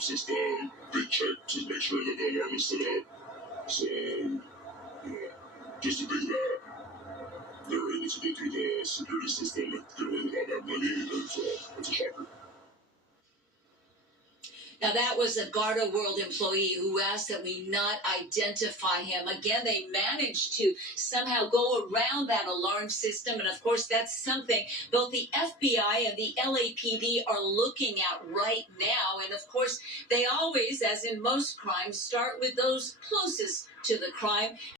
alarm system. They check to make sure that the alarm is set up. So, just to think that they were able to go through the security system and get away with all that money, it's a shocker. Now, that was a Garda World employee who asked that we not identify him. Again, they managed to somehow go around that alarm system. And of course, that's something both the FBI and the LAPD are looking at right now. And of course, they always, as in most crimes, start with those closest to the crime.